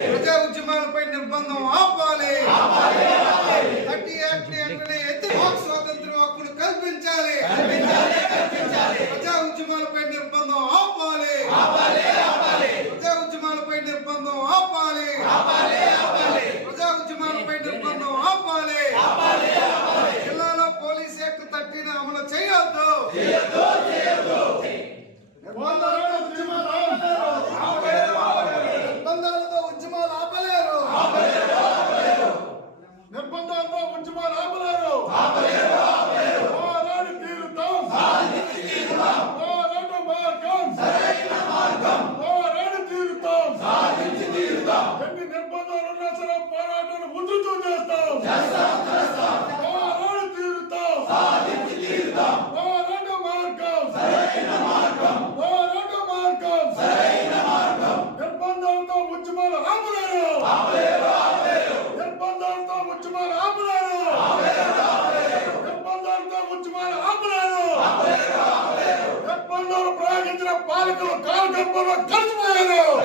ప్రజా ఉద్యమాలపై నిర్బంధం ఆపాలి. 30 యాక్ట్ వెంటనే ఎత్తి వాక్ స్వాతంత్ర్యం హక్కును కల్పించాలి. ప్రజా ఉద్యమాలపై నిర్బంధం ఆపాలి. ప్రజా ఉద్యమాలపై నిర్బంధం ఆపాలి. ప్రజా ఉద్యమాలపై నిర్బంధం ఆపాలి. జిల్లాలో పోలీస్ యాక్ట్ 30 అమలు చేయొద్దు. నిర్బంధాలతో ఉద్యమాలు ఆపలేరు. నిర్బంధాలతో ఉద్యమాలు ఆపలేరు. పోరాడి తీరుతాం. పోరాట మార్గం. పోరాడి తీరుతాం. ఎన్ని నిర్బంధాలు ఉన్నా సరే పోరాటాన్ని ఉధృతం చేస్తాం. పోరాడి తీరుతాం. పోరాట మార్గం. పోరాట మార్గం. నిర్బంధాలతో ఉద్యమాలు ఆపలేరు. నిర్బంధాలతో ఉద్యమాలు ఆపలేరు. నిర్బంధాలతో ఉద్యమాలు ఆపలేరు. నిర్బంధాలు ప్రయోగించిన పాలకులు కాలగర్భంలో కలిసిపోయారు.